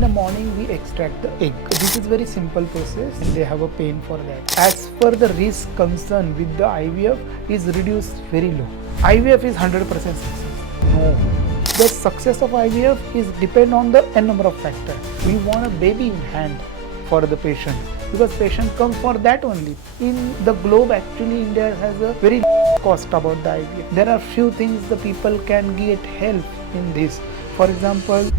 In the morning we extract the egg. This is very simple process and they have a pain for that. As per the risk concern with the IVF is reduced very low. IVF is 100% success. No. The success of IVF is depend on the n number of factors. We want a baby in hand for the patient because patient comes for that only. In the globe actually India has a very cost about the IVF. There are few things the people can get help in this. For example,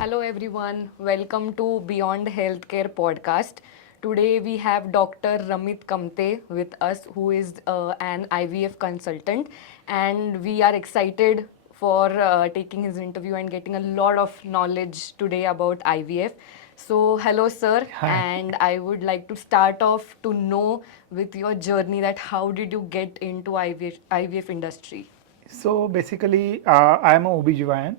Hello everyone, welcome to Beyond Healthcare podcast. Today we have Dr. Ramit Kamte with us, who is an IVF consultant, and we are excited for taking his interview and getting a lot of knowledge today about IVF. So, hello sir, Hi. and I would like to start off to know with your journey that how did you get into IVF industry? So basically, I am a OBGYN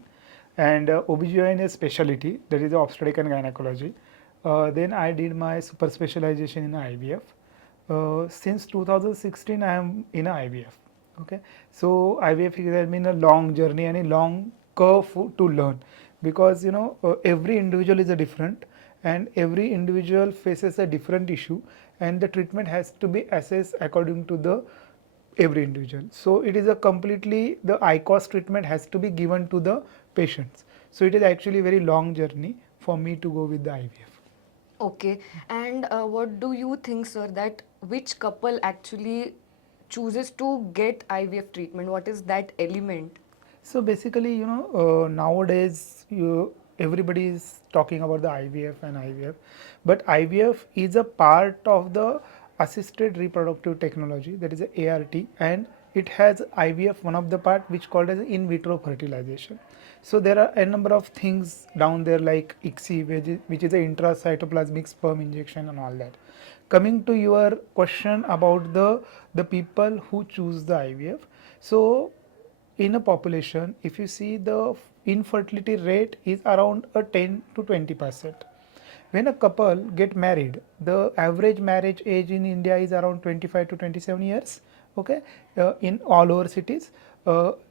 and OBGYN is specialty, that is obstetric and gynecology. Then I did my super specialization in IVF. Since 2016, I am in IVF. Okay, so IVF has been a long journey and a long curve to learn because every individual is a different and every individual faces a different issue and the treatment has to be assessed according to the every individual. So it is a completely the ICOS treatment has to be given to the patients. So it is actually a very long journey for me to go with the IVF. Okay, and what do you think, sir, that which couple actually chooses to get IVF treatment? What is that element? So basically, nowadays everybody is talking about the IVF and IVF, but IVF is a part of the assisted reproductive technology, that is a ART, and it has IVF one of the part which called as in vitro fertilization. So there are a number of things down there like ICSI, which is a intracytoplasmic sperm injection and all that. Coming to your question about the people who choose the IVF, so in a population, if you see the infertility rate is around a 10 to 20%. When a couple get married, the average marriage age in India is around 25 to 27 years. Okay, in all over cities.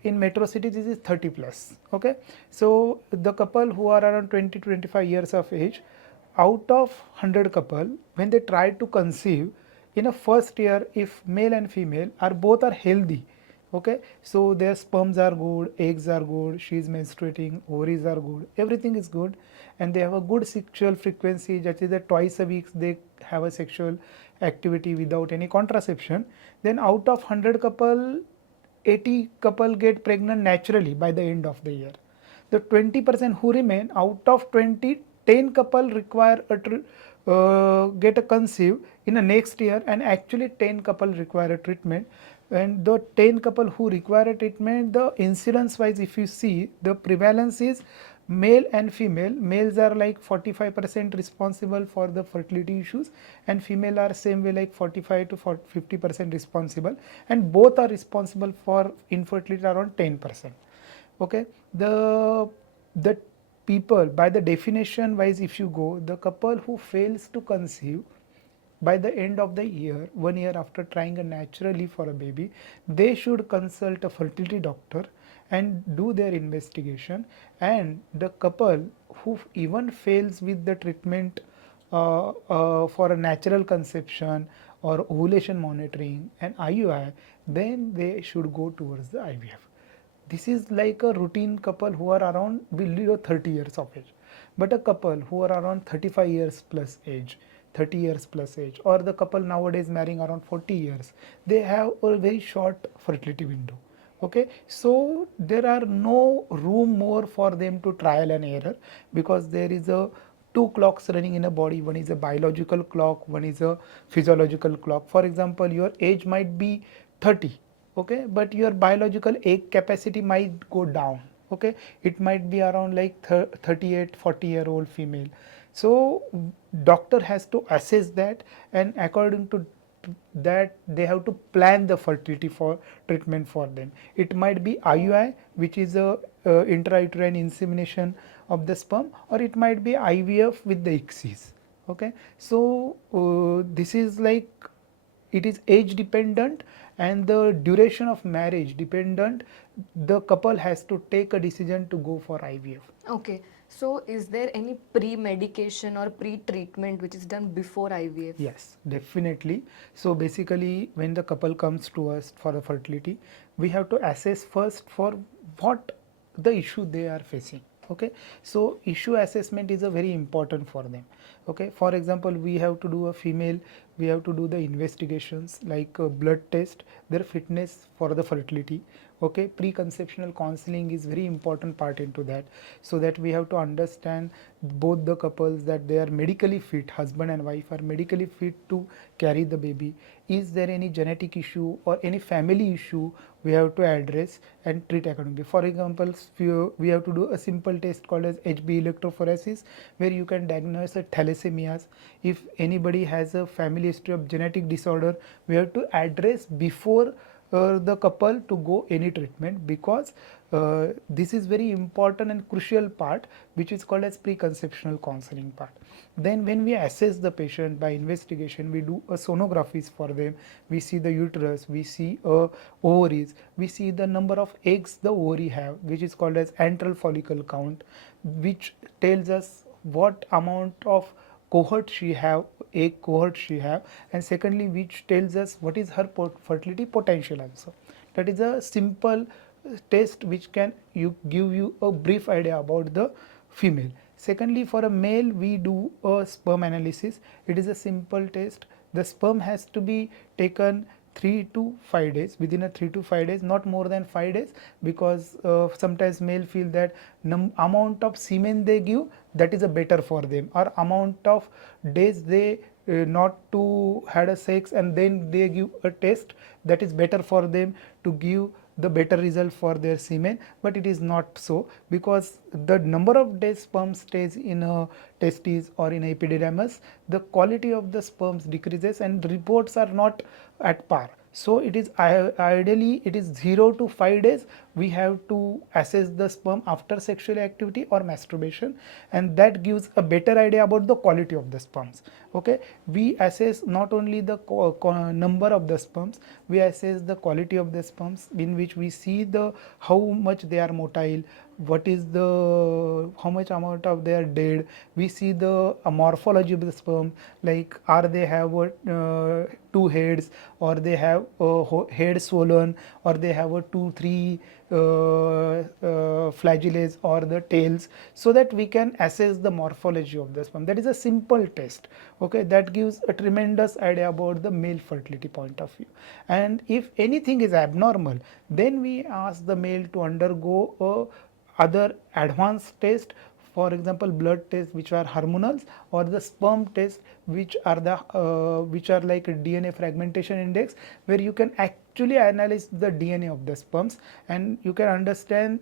In metro cities, this is 30 plus. Okay, so the couple who are around 20 to 25 years of age, out of 100 couple, when they try to conceive, in a first year, if male and female are both are healthy, okay, so their sperms are good, eggs are good, she is menstruating, ovaries are good, everything is good, and they have a good sexual frequency, that is that twice a week they have a sexual activity without any contraception, then out of 100 couple, 80 couple get pregnant naturally by the end of the year. The 20% who remain, out of 20, 10 couple require get a conceive in the next year, and actually 10 couple require a treatment. And the 10 couple who require a treatment, the incidence wise, if you see, the prevalence is male and female. Males are like 45% responsible for the fertility issues, and female are same way like 45 to 50% responsible, and both are responsible for infertility around 10%. Okay, the people, by the definition wise, if you go, the couple who fails to conceive by the end of the year, 1 year after trying a naturally for a baby, they should consult a fertility doctor and do their investigation. And the couple who even fails with the treatment for a natural conception or ovulation monitoring and IUI, then they should go towards the IVF. This is like a routine couple who are around below 30 years of age. But a couple who are around 35 years plus age, 30 years plus age, or the couple nowadays marrying around 40 years, they have a very short fertility window. Okay, so there are no room more for them to trial and error, because there is a two clocks running in a body. One is a biological clock, one is a physiological clock. For example, your age might be 30, okay, but your biological egg capacity might go down. Okay, it might be around like 38 40-year-old female. So doctor has to assess that, and according to that they have to plan the fertility for treatment for them. It might be IUI, which is a intrauterine insemination of the sperm, or it might be IVF with the ICSIs. Okay, so this is like, it is age dependent, and the duration of marriage dependent, the couple has to take a decision to go for IVF. Okay. So, is there any pre-medication or pre-treatment which is done before IVF? Yes, definitely. So basically, when the couple comes to us for the fertility, we have to assess first for what the issue they are facing. Okay, so issue assessment is a very important for them. Okay, for example, we have to do a female, we have to do the investigations like blood test, their fitness for the fertility. Okay, preconceptional counseling is very important part into that, so that we have to understand both the couples that they are medically fit, husband and wife are medically fit to carry the baby. Is there any genetic issue or any family issue we have to address and treat accordingly. For example, we have to do a simple test called as HB electrophoresis, where you can diagnose a thalassemias. If anybody has a family history of genetic disorder, we have to address before the couple to go any treatment, because this is very important and crucial part, which is called as preconceptional counseling part. Then when we assess the patient by investigation, we do a sonographies for them, we see the uterus, we see ovaries, we see the number of eggs the ovary have, which is called as antral follicle count, which tells us what amount of cohort she have, egg cohort she have, and secondly which tells us what is her fertility potential also. That is a simple test which can give you a brief idea about the female. Secondly, for a male we do a sperm analysis. It is a simple test. The sperm has to be taken 3 to 5 days, within a 3 to 5 days, not more than 5 days, because sometimes male feel that amount of semen they give, that is a better for them, or amount of days they not to had a sex and then they give a test, that is better for them to give the better result for their semen. But it is not so, because the number of days sperm stays in a testes or in epididymis, the quality of the sperms decreases and reports are not at par. So it is ideally it is 0 to 5 days we have to assess the sperm after sexual activity or masturbation, and that gives a better idea about the quality of the sperms. Okay, we assess not only the number of the sperms, we assess the quality of the sperms, in which we see the how much they are motile, what is the how much amount of they are dead. We see the morphology of the sperm, like are they have two heads, or they have head swollen, or they have a 2-3 flagellae or the tails, so that we can assess the morphology of the sperm. That is a simple test. Okay, that gives a tremendous idea about the male fertility point of view. And if anything is abnormal, then we ask the male to undergo other advanced test, for example blood tests which are hormonals, or the sperm test which are the which are like a DNA fragmentation index, where you can actually analyze the DNA of the sperms and you can understand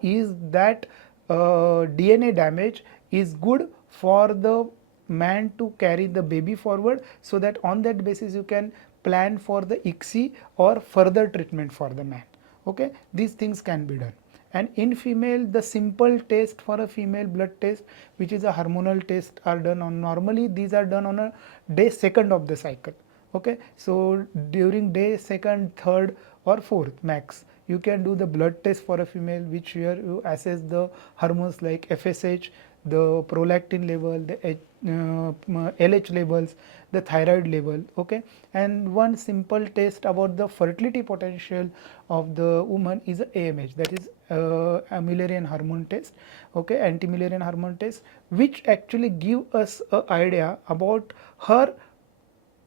is that DNA damage is good for the man to carry the baby forward, so that on that basis you can plan for the ICSI or further treatment for the man. Okay, these things can be done. And in female, the simple test for a female blood test, which is a hormonal test, are done on, normally these are done on a day 2nd of the cycle. Okay, so during day 2nd, 3rd or 4th max, you can do the blood test for a female, which here you assess the hormones like FSH, the prolactin level, the LH levels, the thyroid level. Okay, and one simple test about the fertility potential of the woman is a AMH, that is a Mullerian hormone test. Okay, anti-Mullerian hormone test, which actually give us an idea about her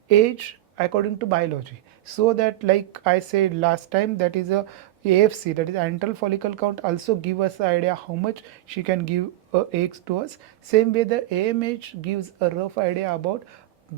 age according to biology. So that, like I said last time, that is a AFC, that is antral follicle count, also give us the idea how much she can give eggs to us. Same way the AMH gives a rough idea about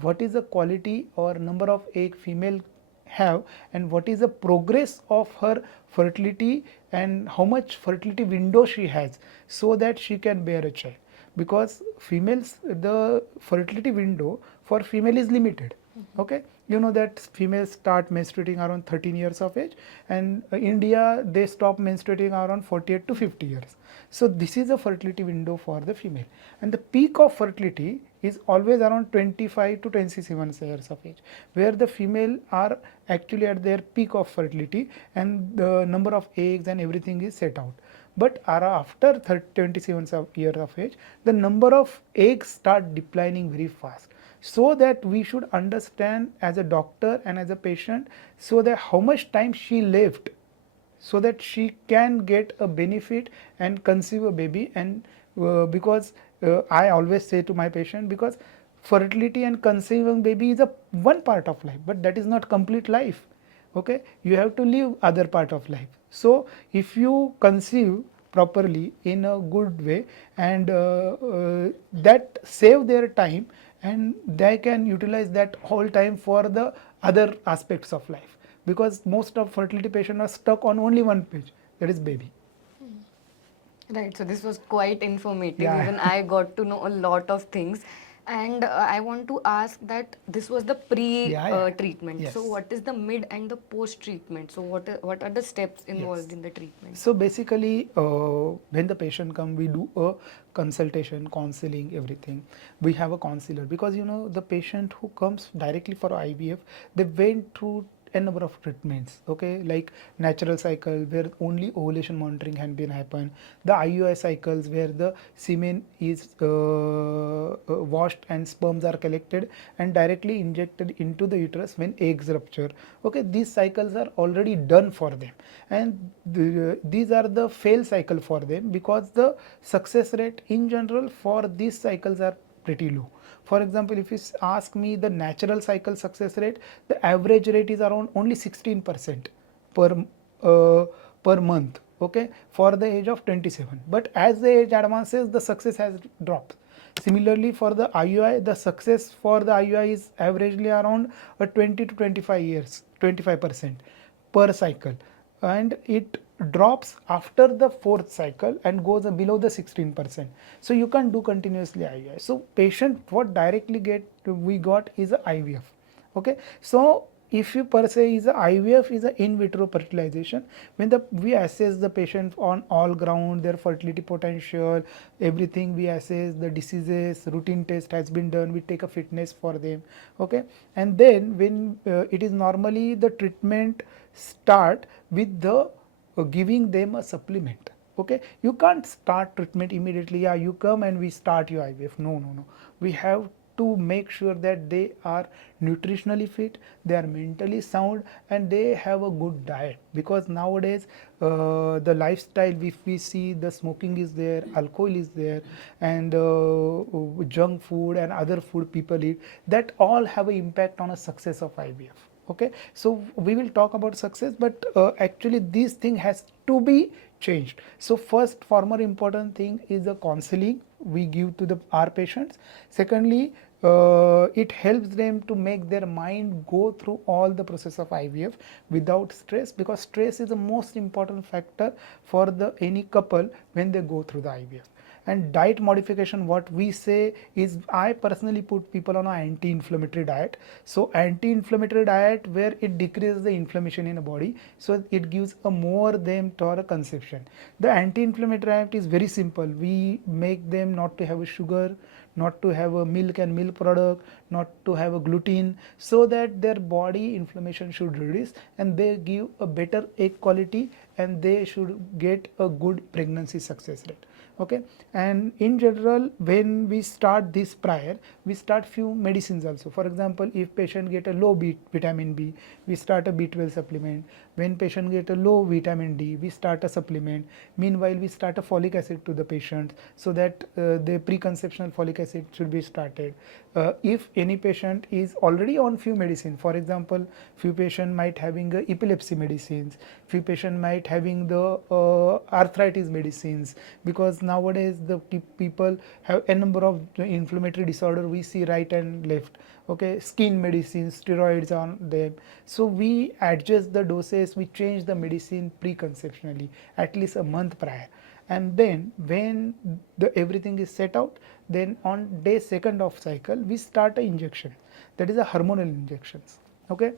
what is the quality or number of egg female have, and what is the progress of her fertility and how much fertility window she has, so that she can bear a child. Because females, the fertility window for female is limited. Okay, you know that females start menstruating around 13 years of age, and India they stop menstruating around 48 to 50 years. So this is a fertility window for the female, and the peak of fertility is always around 25 to 27 years of age, where the female are actually at their peak of fertility and the number of eggs and everything is set out. But after 27 years of age, the number of eggs start declining very fast. So that we should understand as a doctor and as a patient, so that how much time she left so that she can get a benefit and conceive a baby. And because I always say to my patient, because fertility and conceiving baby is a one part of life, but that is not complete life. Okay, you have to live other part of life. So if you conceive properly in a good way, and that save their time, and they can utilize that whole time for the other aspects of life, because most of fertility patients are stuck on only one page, that is baby. Right, so this was quite informative. Yeah. Even I got to know a lot of things. And I want to ask that this was the Yeah, yeah. treatment. So, Yes. what is the mid and the post treatment? So, what are the steps involved Yes. in the treatment? So basically, when the patient come, we do a consultation, counseling, everything. We have a counselor, because the patient who comes directly for IVF, they went through a number of treatments. Okay, like natural cycle where only ovulation monitoring can be happen, the IUI cycles where the semen is washed and sperms are collected and directly injected into the uterus when eggs rupture. Okay, these cycles are already done for them, and these are the fail cycle for them, because the success rate in general for these cycles are pretty low. For example, if you ask me the natural cycle success rate, the average rate is around only 16% per uh, per month. Okay, for the age of 27. But as the age advances, the success has dropped. Similarly, for the IUI, the success for the IUI is averagely around 20 to 25 years, 25% per cycle, and it drops after the fourth cycle and goes below the 16%. So you can't do continuously IVF. So patient what directly we got is a IVF. Okay, so if you per se is a IVF is a in vitro fertilization, when we assess the patient on all ground, their fertility potential, everything we assess, the diseases, routine test has been done, we take a fitness for them. Okay, and then when it is normally the treatment start with the giving them a supplement. Okay, you can't start treatment immediately. Yeah, you come and we start your IVF. No, we have to make sure that they are nutritionally fit, they are mentally sound, and they have a good diet, because nowadays the lifestyle, if we see, the smoking is there, alcohol is there, and junk food and other food people eat, that all have an impact on a success of IVF. Okay, so we will talk about success, but actually this thing has to be changed. So first former important thing is the counseling we give to our patients. Secondly, it helps them to make their mind go through all the process of IVF without stress, because stress is the most important factor for any couple when they go through the IVF. And diet modification, what we say is, I personally put people on an anti-inflammatory diet. So anti-inflammatory diet where it decreases the inflammation in the body, so it gives a more them to a conception. The anti-inflammatory diet is very simple. We make them not to have a sugar, not to have a milk and milk product, not to have a gluten, so that their body inflammation should reduce and they give a better egg quality and they should get a good pregnancy success rate. Okay, and in general when we start this prior, we start few medicines also. For example, if patient get a low vitamin B, we start a B12 supplement. When patient get a low vitamin D, we start a supplement. Meanwhile, we start a folic acid to the patient, so that the preconceptional folic acid should be started. If any patient is already on few medicine, for example, few patient might having epilepsy medicines, few patient might having the arthritis medicines, because nowadays the people have a number of inflammatory disorder we see right and left. Okay, skin medicines, steroids on them, so we adjust the doses, we change the medicine preconceptionally at least a month prior. And then when everything is set out, then on day second of cycle we start a injection, that is a hormonal injections. Okay,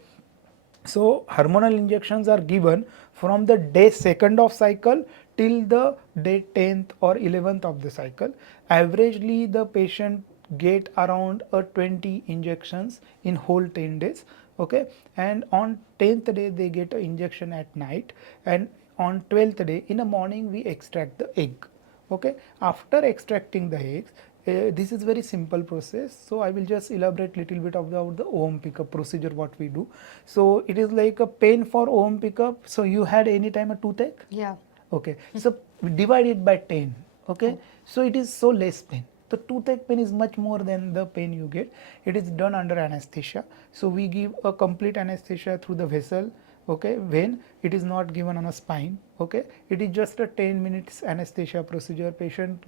so hormonal injections are given from the day second of cycle till the day 10th or 11th of the cycle. Averagely the patient get around 20 injections in whole 10 days. Okay, and on 10th day they get an injection at night, and on 12th day in the morning we extract the egg. Okay, after extracting the eggs, this is very simple process, so I will just elaborate little bit about the ovum pickup procedure what we do. So it is like a pain for ovum pickup. So you had any time a toothache? Yeah. Okay, so divide it by 10. Okay, so it is so less pain. The toothache pain is much more than the pain you get. It is done under anesthesia. So we give a complete anesthesia through the vessel. Okay, when it is not given on a spine. Okay, it is just a 10 minutes anesthesia procedure. Patient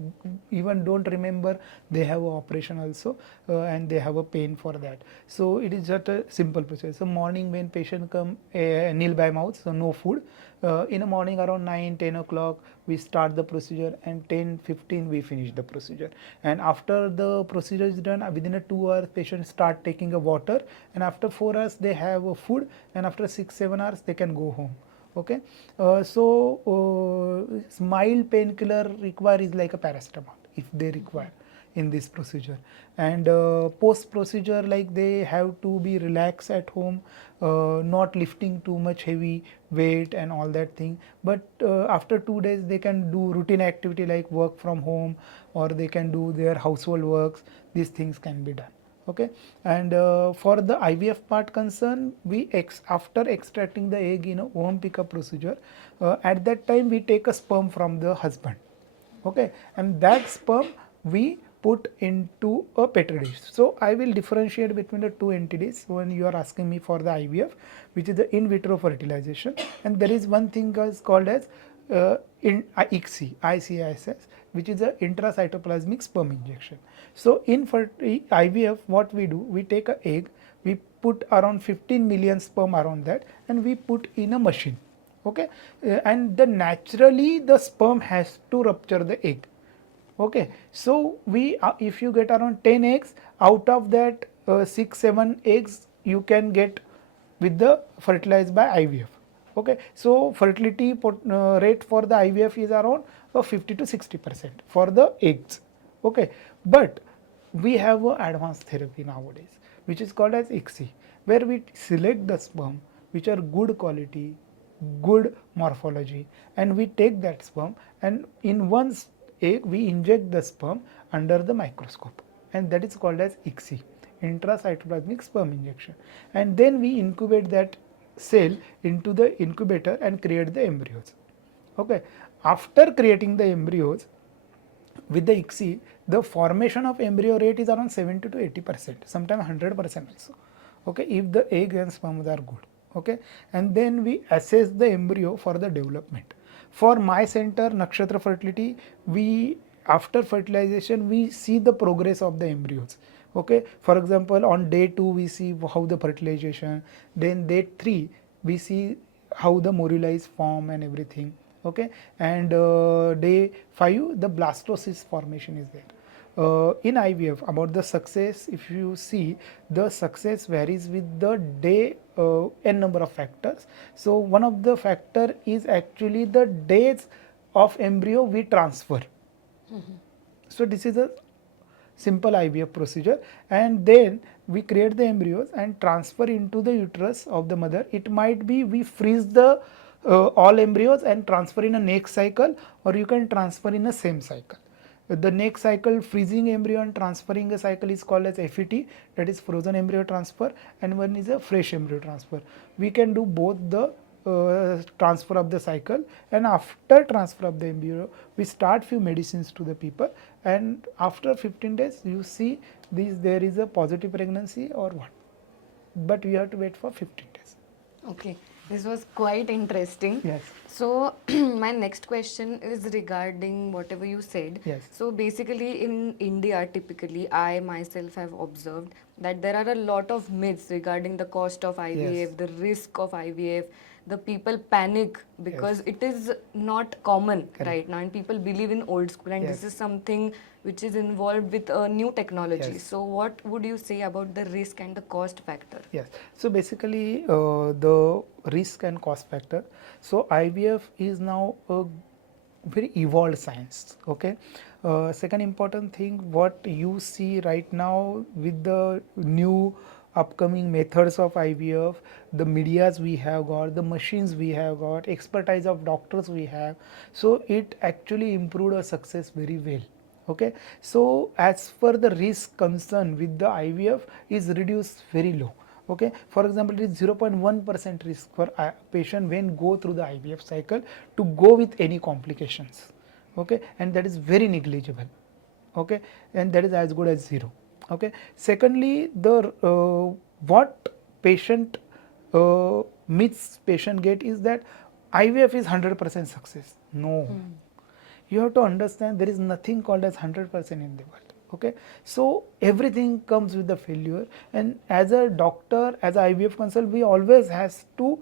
even don't remember they have a operation also, and they have a pain for that. So it is just a simple procedure. So morning when patient come, nil by mouth, so no food. In the morning around 9-10 o'clock we start the procedure, and 10-15 we finish the procedure. And after the procedure is done, within a 2 hours patient start taking a water, and after 4 hours they have a food, and after 6-7 hours they can go home. Okay, mild painkiller require is like a paracetamol if they require in this procedure. And post procedure, like they have to be relaxed at home, not lifting too much heavy weight and all that thing. But after 2 days they can do routine activity like work from home, or they can do their household works. These things can be done. Okay, and for the IVF part concern, we after extracting the egg in a ovum pickup procedure, at that time we take a sperm from the husband. Okay, and that sperm we put into a petri dish. So I will differentiate between the two entities when you are asking me for the IVF, which is the in vitro fertilization, and there is one thing is called as ICSI, which is a intracytoplasmic sperm injection. So in IVF, what we do, we take an egg, we put around 15 million sperm around that, and we put in a machine. Okay, and the naturally the sperm has to rupture the egg. Okay, so we if you get around 10 eggs, out of that 6-7 eggs you can get with the fertilized by IVF. Okay, so fertility rate for the IVF is around 50 to 60% for the eggs. Okay, but we have a advanced therapy nowadays which is called as ICSI, where we select the sperm which are good quality, good morphology, and we take that sperm, and in one egg we inject the sperm under the microscope, and that is called as ICSI, intracytoplasmic sperm injection. And then we incubate that cell into the incubator and create the embryos. Okay, after creating the embryos with the ICSI, the formation of embryo rate is around 70 to 80%, sometimes 100% also. Okay, if the egg and sperms are good. Okay, and then we assess the embryo for the development. For my center, Nakshatra Fertility, we after fertilization we see the progress of the embryos. Okay, for example, on day 2 we see how the fertilization, then day 3 we see how the morula is formed and everything. Okay, and day 5 the blastocyst formation is there. In IVF, about the success, if you see, the success varies with the day n number of factors. So one of the factor is actually the days of embryo we transfer. So this is a simple IVF procedure, and then we create the embryos and transfer into the uterus of the mother. It might be we freeze the all embryos and transfer in a next cycle, or you can transfer in the same cycle. The next cycle, freezing embryo and transferring a cycle, is called as FET, that is frozen embryo transfer, and one is a fresh embryo transfer. We can do both the transfer of the cycle, and after transfer of the embryo we start few medicines to the people, and after 15 days you see there is a positive pregnancy or what, but we have to wait for 15 days. Okay, this was quite interesting. Yes. So, my next question is regarding whatever you said. Yes. So, basically, in India, typically, I myself have observed that there are a lot of myths regarding the cost of IVF, Yes. the risk of IVF. The people panic because it is not common right now, and people believe in old school, and this is something which is involved with a new technology. Yes. So, what would you say about the risk and the cost factor? Yes. So basically, the risk and cost factor. So IVF is now a very evolved science. Okay, second important thing, what you see right now with the new upcoming methods of IVF, the medias we have got, the machines we have got, expertise of doctors we have, so it actually improved our success very well. Okay, so as per the risk concern with the IVF is reduced very low. Okay, for example, it is 0.1% risk for a patient when go through the IVF cycle to go with any complications. Okay, and that is very negligible. Okay, and that is as good as zero. Okay, secondly, the what patient myths patient get is that IVF is 100% success. No, you have to understand there is nothing called as 100% in the world. Okay, so everything comes with the failure, and as a doctor, as a IVF consult, we always has to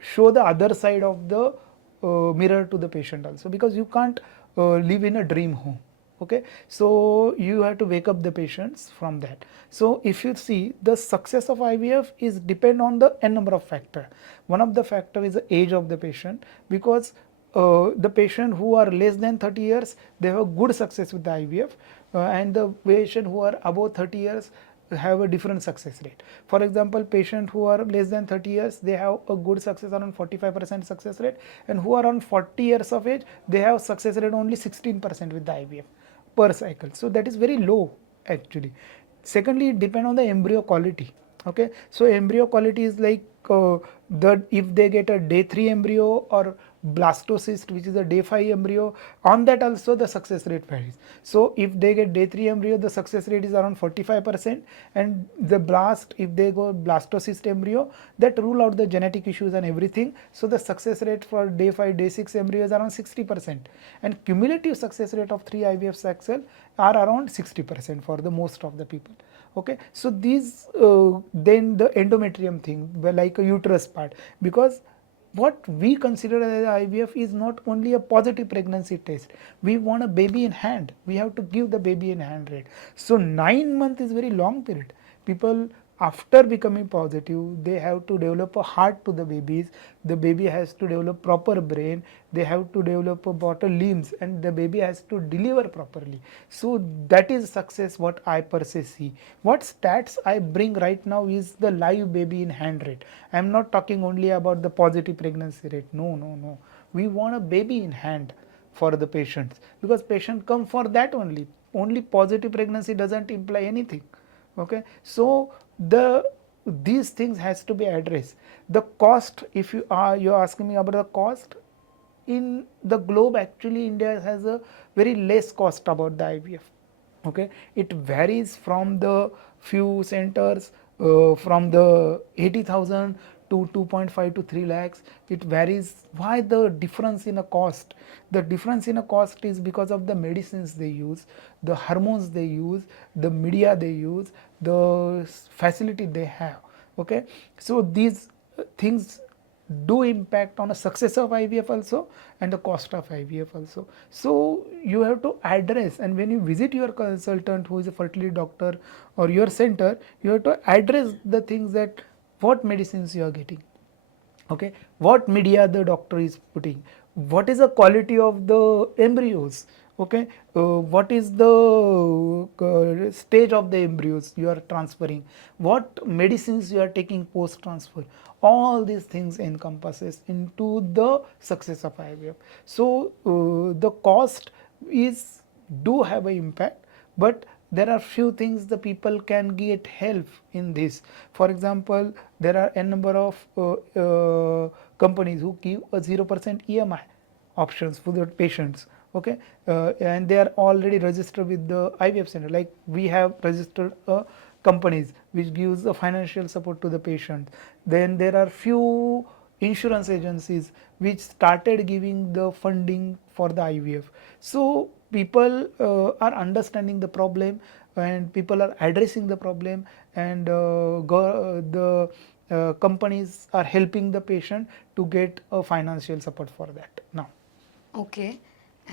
show the other side of the mirror to the patient also, because you can't live in a dream home. Okay, so you have to wake up the patients from that. So if you see, the success of IVF is depend on the n number of factor. One of the factor is the age of the patient, because the patient who are less than 30 years, they have a good success with the IVF, and the patient who are above 30 years have a different success rate. For example, patient who are less than 30 years, they have a good success around 45% success rate, and who are on 40 years of age, they have success rate only 16% with the IVF per cycle. So that is very low actually. Secondly, it depend on the embryo quality. Okay, so embryo quality is like the if they get a day 3 embryo or blastocyst, which is a day 5 embryo, on that also the success rate varies. So if they get day 3 embryo, the success rate is around 45%, and the blast, if they go blastocyst embryo, that rule out the genetic issues and everything, so the success rate for day 5 day 6 embryo is around 60%, and cumulative success rate of 3 IVF cycle are around 60% for the most of the people. Okay, so these then the endometrium thing, like a uterus part, because what we consider as IVF is not only a positive pregnancy test. We want a baby in hand. We have to give the baby in hand rate. So 9 months is very long period. People after becoming positive, they have to develop a heart to the babies. The baby has to develop proper brain. They have to develop a proper limbs, and the baby has to deliver properly. So that is success what I per se see. What stats I bring right now is the live baby in hand rate. I am not talking only about the positive pregnancy rate. No, no, no. We want a baby in hand for the patients, because patient come for that only. Only positive pregnancy doesn't imply anything. Okay, so the these things has to be addressed. The cost, if you're asking me about the cost, in the globe actually India has a very less cost about the IVF. Okay, it varies from the few centers from the 80,000 to 2.5 to 3 lakhs. It varies. Why the difference in a cost? The difference in a cost is because of the medicines they use, the hormones they use, the media they use, the facility they have. Okay, so these things do impact on a success of IVF also, and the cost of IVF also. So you have to address, and when you visit your consultant who is a fertility doctor or your center, you have to address the things that what medicines you are getting. Okay, what media the doctor is putting, what is the quality of the embryos. Okay, what is the stage of the embryos you are transferring, what medicines you are taking post transfer. All these things encompasses into the success of IVF. So the cost is do have an impact, but there are few things the people can get help in this. For example, there are a number of companies who give a 0% EMI options for the patients. Okay, and they are already registered with the IVF center. Like we have registered companies which gives the financial support to the patient. Then there are few insurance agencies which started giving the funding for the IVF. So people are understanding the problem, and people are addressing the problem, and the companies are helping the patient to get a financial support for that now. Okay.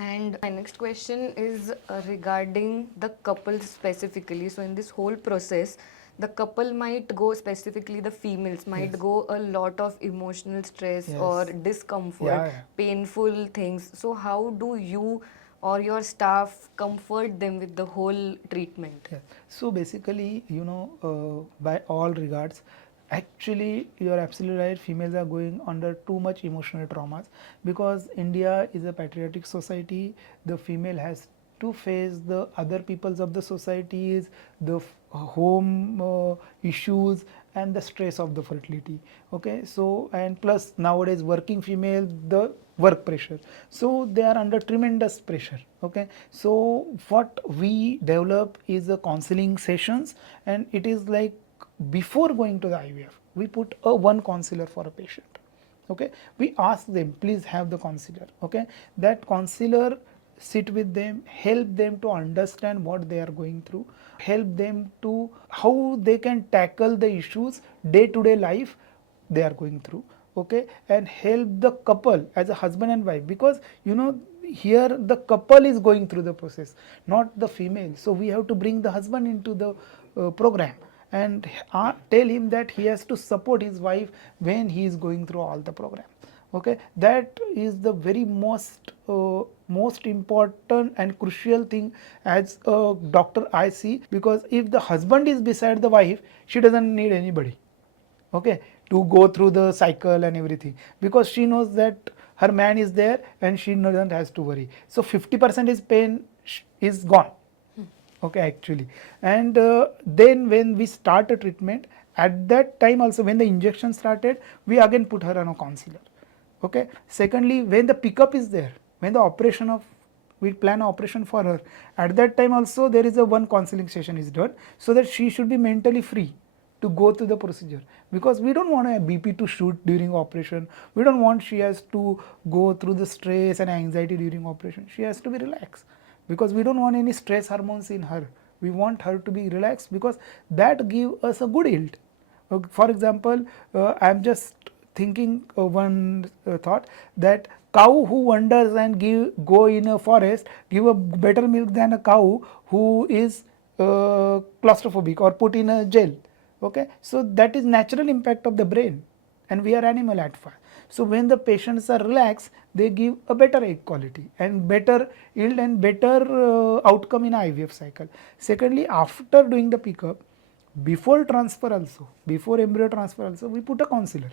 And my next question is regarding the couple specifically. So, in this whole process, the couple might go, specifically the females might Yes. go a lot of emotional stress or Yes. discomfort, Yeah. painful things. So how do you or your staff comfort them with the whole treatment? Yes. So basically, by all regards, actually, you are absolutely right. Females are going under too much emotional traumas because India is a patriotic society. The female has to face the other peoples of the societies, the home issues, and the stress of the fertility. Okay, so and plus nowadays working female, the work pressure, so they are under tremendous pressure. Okay, so what we develop is a counseling sessions, and it is like before going to the IVF we put a one counselor for a patient. Okay, we ask them please have the counselor. Okay, that counselor sit with them, help them to understand what they are going through, help them to how they can tackle the issues day to day life they are going through. Okay, and help the couple as a husband and wife, because here the couple is going through the process, not the female. So we have to bring the husband into the program and tell him that he has to support his wife when he is going through all the program. Okay, that is the very most important and crucial thing as a doctor I see, because if the husband is beside the wife, she doesn't need anybody. Okay, to go through the cycle and everything, because she knows that her man is there and she doesn't has to worry. So 50% is pain is gone. Okay, actually, and then when we start a treatment, at that time also when the injection started, we again put her on a counselor. Okay, secondly, when the pickup is there, when the operation of we plan an operation for her, at that time also there is a one counseling session is done, so that she should be mentally free to go through the procedure, because we don't want a BP to shoot during operation. We don't want she has to go through the stress and anxiety during operation. She has to be relaxed, because we don't want any stress hormones in her. We want her to be relaxed, because that give us a good yield. For example, I am just thinking one thought, that cow who wanders and go in a forest give a better milk than a cow who is claustrophobic or put in a jail. Okay, so that is natural impact of the brain, and we are animal at first. So when the patients are relaxed, they give a better egg quality and better yield and better outcome in IVF cycle. Secondly, after doing the pickup, before transfer also, before embryo transfer also, we put a counselor,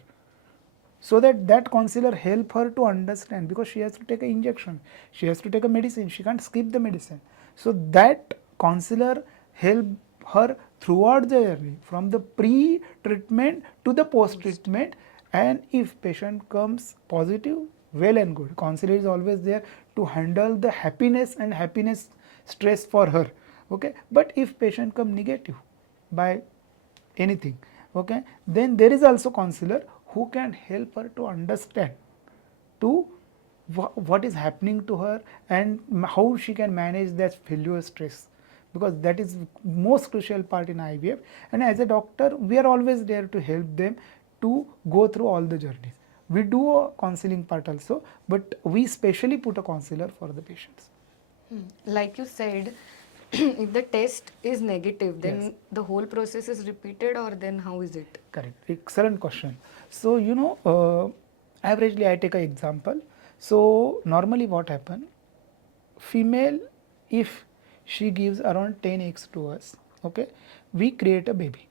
so that that counselor help her to understand, because she has to take an injection, she has to take a medicine, she can't skip the medicine. So that counselor help her throughout the journey, from the pre-treatment to the post-treatment. And if patient comes positive, well and good, counselor is always there to handle the happiness stress for her. Okay, but if patient come negative by anything, okay, then there is also counselor who can help her to understand to what is happening to her and how she can manage that failure stress, because that is most crucial part in IVF. And as a doctor, we are always there to help them to go through all the journeys. We do a counseling part also, but we specially put a counselor for the patients. Like you said, if the test is negative, then Yes. the whole process is repeated, or then how is it? Correct. Excellent question. So, averagely I take an example. So, normally what happen, female, if she gives around 10 eggs to us, okay, we create a baby.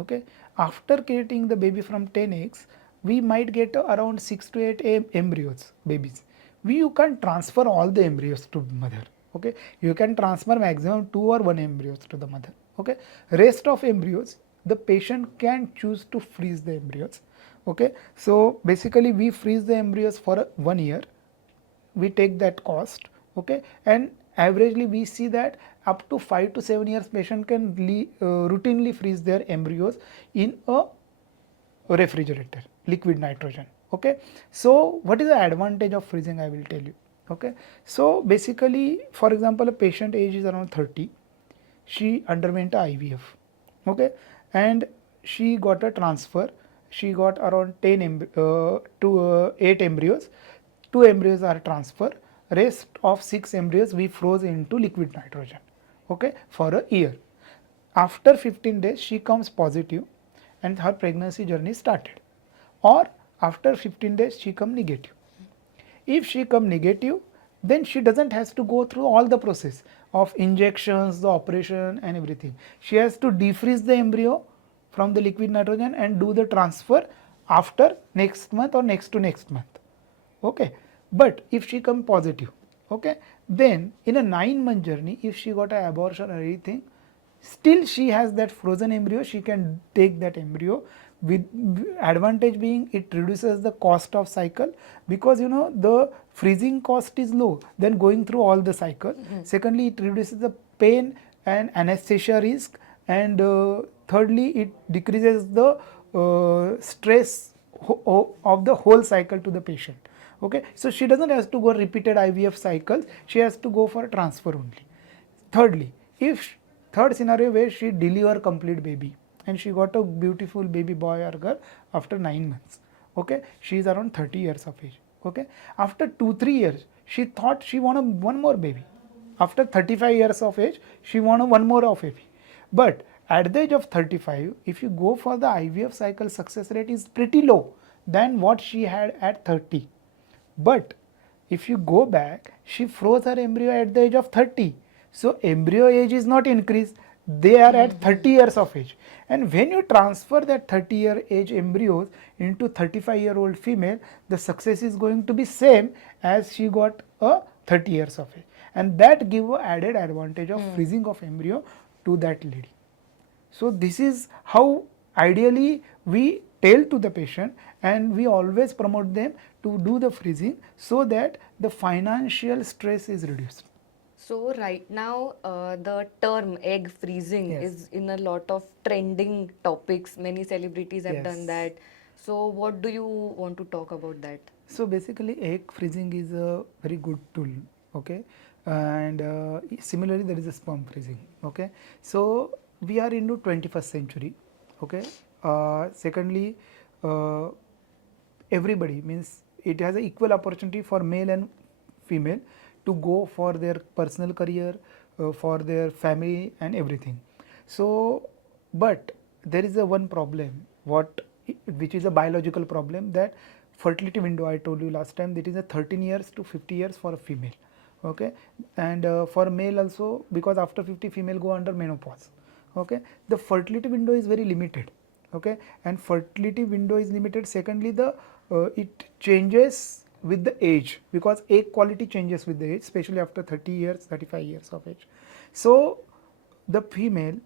Okay. After creating the baby from 10 eggs, we might get around 6 to 8 embryos, babies. You can't transfer all the embryos to mother. Okay, you can transfer maximum 2 or 1 embryos to the mother. Okay, rest of embryos the patient can choose to freeze the embryos. Okay, so basically we freeze the embryos for 1 year, we take that cost. Okay, and averagely we see that up to 5 to 7 years patient can routinely freeze their embryos in a refrigerator, liquid nitrogen. Okay, so what is the advantage of freezing, I will tell you. Okay, so basically, for example, a patient age is around 30, she underwent a IVF. Okay, and she got a transfer, she got around 8 embryos, 2 embryos are transfer, rest of 6 embryos we froze into liquid nitrogen. Okay, for a year. after 15 days she comes positive and her pregnancy journey started, or after 15 days she come negative. If she come negative, then she doesn't has to go through all the process of injections, the operation and everything. She has to defreeze the embryo from the liquid nitrogen and do the transfer after next month or next to next month. Okay, but if she come positive, okay, then in a 9-month journey, if she got an abortion or anything, still she has that frozen embryo, she can take that embryo, with advantage being it reduces the cost of cycle, because the freezing cost is low than going through all the cycle. Secondly, it reduces the pain and anesthesia risk, and thirdly, it decreases the stress of the whole cycle to the patient. Okay, so she doesn't have to go repeated IVF cycles, she has to go for transfer only. Thirdly, if third scenario where she deliver complete baby and she got a beautiful baby boy or girl after 9 months. Okay, she is around 30 years of age. Okay, after 2-3 years she thought she wanted one more baby. After 35 years of age she wanted one more of baby. But at the age of 35, if you go for the IVF cycle, success rate is pretty low than what she had at 30. But if you go back, she froze her embryo at the age of 30. So embryo age is not increased, they are at 30 years of age. And when you transfer that 30-year age embryos into 35-year-old female, the success is going to be same as she got a 30 years of age. And that give a added advantage of freezing of embryo to that lady. So this is how ideally we tell to the patient, and we always promote them to do the freezing so that the financial stress is reduced. So right now, the term egg freezing Yes. is in a lot of trending topics. Many celebrities have done Yes. that. So what do you want to talk about that? So basically egg freezing is a very good tool, okay, and similarly there is a sperm freezing, okay. So we are into 21st century, okay. Secondly, uh, everybody means it has an equal opportunity for male and female to go for their personal career, for their family and everything. So but there is a one problem which is a biological problem, that fertility window I told you last time, that is a 13 years to 50 years for a female, okay, and for male also, because after 50 female go under menopause, okay. The fertility window is very limited, okay, and fertility window is limited. Secondly, the it changes with the age, because egg quality changes with the age, especially after 30 years 35 years of age. So the female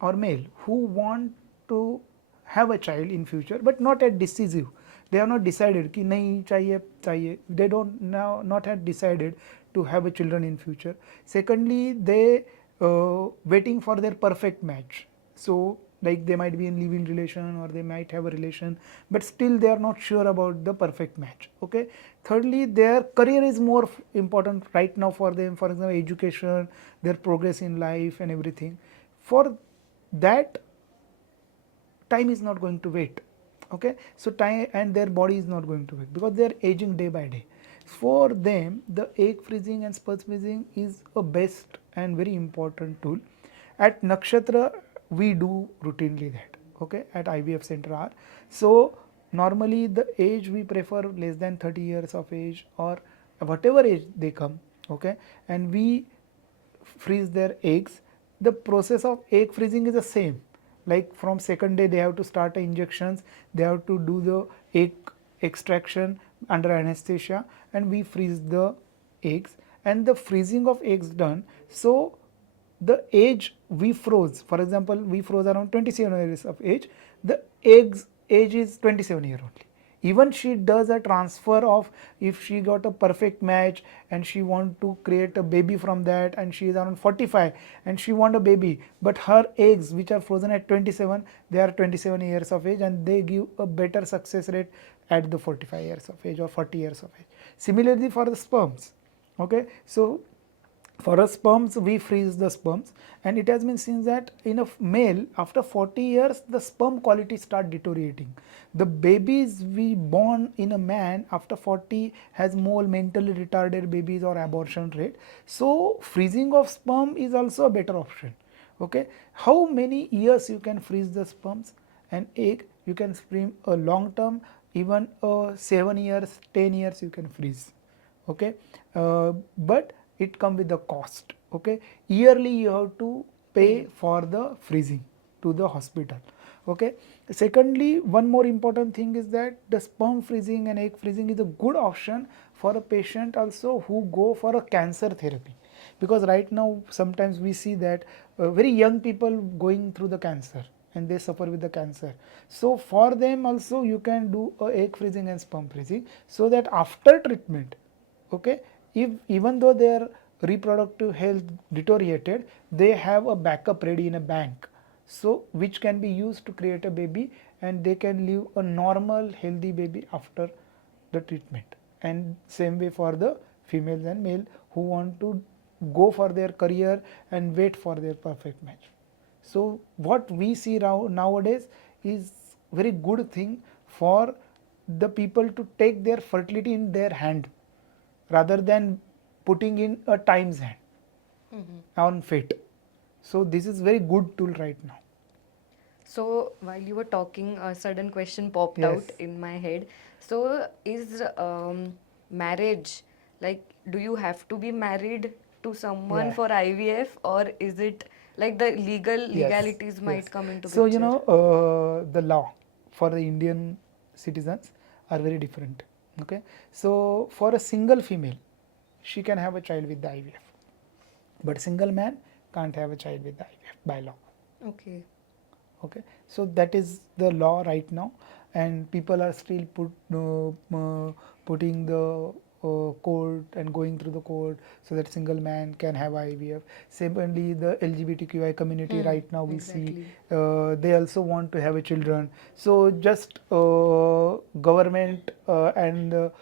or male who want to have a child in future but not yet decisive, they have not decided ki nahi chahiye, they don't now not have decided to have a children in future. Secondly, they waiting for their perfect match. So like they might be in living relation or they might have a relation, but still they are not sure about the perfect match, okay. Thirdly, their career is more important right now for them, for example education, their progress in life and everything. For that, time is not going to wait, okay. So time and their body is not going to wait, because they are aging day by day. For them, the egg freezing and sperm freezing is a best and very important tool. At Nakshatra we do routinely that, okay, at IVF center are. So normally the age we prefer less than 30 years of age or whatever age they come, okay, and we freeze their eggs. The process of egg freezing is the same, like from second day they have to start injections, they have to do the egg extraction under anesthesia, and we freeze the eggs, and the freezing of eggs done. So the age we froze, for example we froze around 27 years of age, the eggs age is 27 year only. Even she does a transfer of, if she got a perfect match and she want to create a baby from that, and she is around 45 and she want a baby, but her eggs which are frozen at 27, they are 27 years of age and they give a better success rate at the 45 years of age or 40 years of age. Similarly for the sperms, okay. So for us sperms, we freeze the sperms, and it has been seen that in a male after 40 years the sperm quality start deteriorating. The babies we born in a man after 40 has more mentally retarded babies or abortion rate. So freezing of sperm is also a better option, Okay, how many years you can freeze the sperms and egg? You can freeze a long term, even 7 years, 10 years you can freeze. Okay, but it come with the cost. Okay, yearly you have to pay for the freezing to the hospital. Okay, secondly, one more important thing is that the sperm freezing and egg freezing is a good option for a patient also who go for a cancer therapy, because right now sometimes we see that very young people going through the cancer and they suffer with the cancer. So for them also you can do a egg freezing and sperm freezing, so that after treatment, okay, if even though their reproductive health deteriorated, they have a backup ready in a bank, so which can be used to create a baby, and they can live a normal healthy baby after the treatment. And same way for the females and male who want to go for their career and wait for their perfect match. So what we see nowadays is very good thing for the people to take their fertility in their hand rather than putting in a time's hand on fate. So this is very good tool right now. So while you were talking, a sudden question popped Yes. out in my head. So is marriage, like, do you have to be married to someone Yeah. for IVF, or is it like the legalities Yes. might come into So picture? the law for the Indian citizens are very different. Okay. So for a single female, she can have a child with the IVF, but single man can't have a child with the IVF by law. Okay. Okay, so that is the law right now, and people are still putting the code and going through the code so that single man can have IVF. Similarly, the LGBTQI community right now we see Exactly. they also want to have a children. So just government and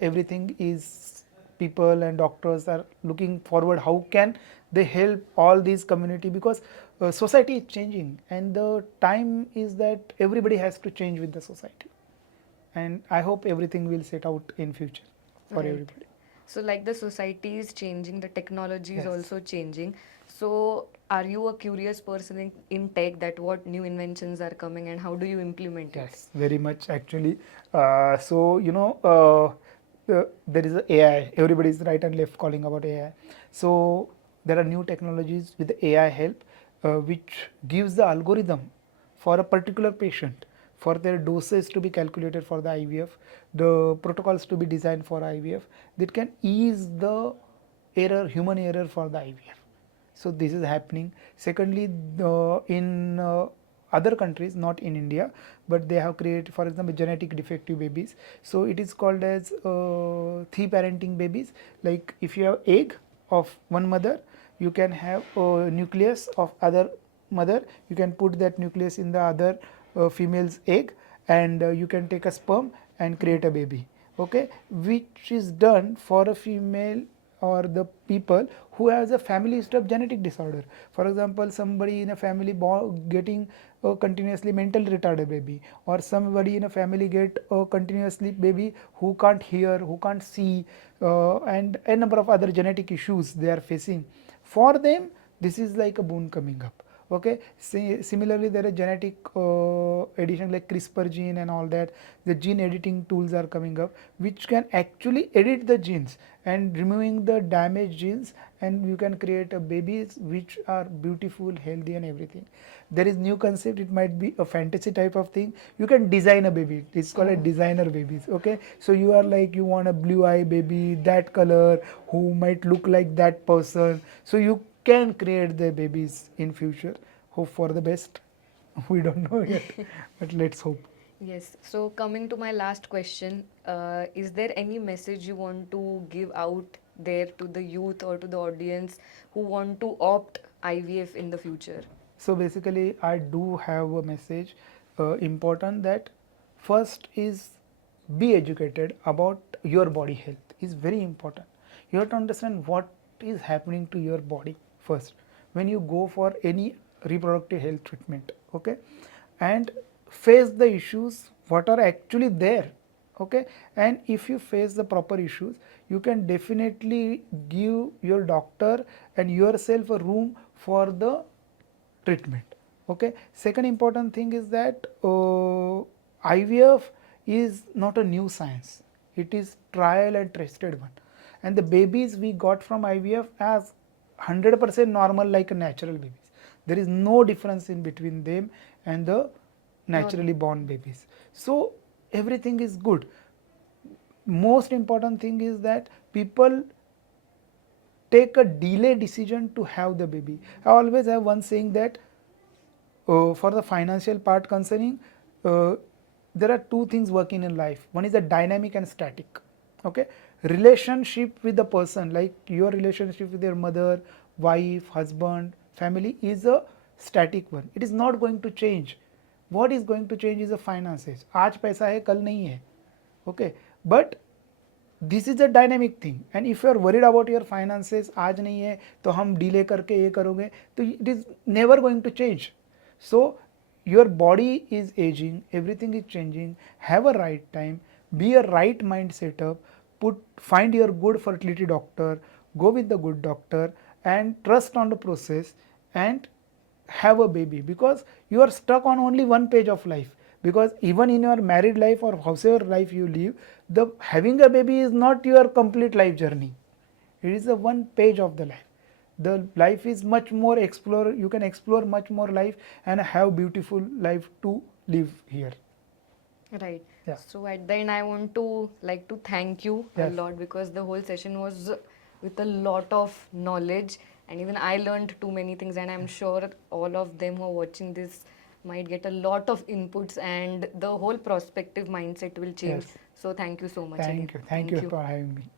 everything is, people and doctors are looking forward how can they help all these community, because society is changing and the time is that everybody has to change with the society, and I hope everything will set out in future for Right. everybody. So, like, the society is changing, the technology is Yes. also changing. So, are you a curious person in tech, that what new inventions are coming and how do you implement it? Yes, very much actually. So there is a AI. Everybody is right and left calling about AI. So there are new technologies with the AI help, which gives the algorithm for a particular patient, for their doses to be calculated for the IVF, the protocols to be designed for IVF, that can ease the error, human error for the IVF. So this is happening. Secondly, in other countries, not in India, but they have created, for example, genetic defective babies. So it is called as three parenting babies. Like if you have egg of one mother, you can have a nucleus of other mother. You can put that nucleus in the other female's egg, and you can take a sperm and create a baby. Okay, which is done for a female or the people who has a family history of genetic disorder. For example, somebody in a family getting a continuously mentally retarded baby, or somebody in a family get a continuously baby who can't hear, who can't see, and a number of other genetic issues they are facing. For them, this is like a boon coming up. Okay, similarly there are genetic addition like CRISPR gene and all that. The gene editing tools are coming up which can actually edit the genes and removing the damaged genes, and you can create a babies which are beautiful, healthy and everything. There is new concept, it might be a fantasy type of thing. You can design a baby, it's called a designer babies. Okay, so you are like, you want a blue eye baby, that color, who might look like that person, so you can create the babies in future. Hope for the best. We don't know yet, but let's hope. Yes. So, coming to my last question, is there any message you want to give out there to the youth or to the audience who want to opt IVF in the future? So basically I do have a message, important, that first is be educated about your body health is very important. You have to understand what is happening to your body first when you go for any reproductive health treatment. Okay, and face the issues what are actually there. Okay, and if you face the proper issues, you can definitely give your doctor and yourself a room for the treatment. Okay. Second important thing is that IVF is not a new science. It is trial and tested one, and the babies we got from IVF as 100% normal like a natural babies. There is no difference in between them and the naturally born babies. So everything is good. Most important thing is that people take a delay decision to have the baby. I always have one saying that for the financial part concerning, uh, there are two things working in life. One is a dynamic and static. Okay, relationship with the person, like your relationship with your mother, wife, husband, family, is a static one. It is not going to change. What is going to change is the finances. आज पैसा है कल नहीं है. Okay, but this is a dynamic thing, and if you are worried about your finances, आज नहीं है तो हम डिले करके ये करोगे तो it is never going to change. So your body is ageing, everything is changing. Have a right time, be a right mind setup, put find your good fertility doctor, go with the good doctor and trust on the process and have a baby, because you are stuck on only one page of life. Because even in your married life or howsoever life you live, the having a baby is not your complete life journey. It is the one page of the life. The life is much more explore, you can explore much more life and have beautiful life to live here. Right. Yeah. So at the end, I want to like to thank you a Yes. lot, because the whole session was with a lot of knowledge, and even I learned too many things, and I'm sure all of them who are watching this might get a lot of inputs, and the whole prospective mindset will change. Yes. So thank you so much Thank again. you. Thank you for having me.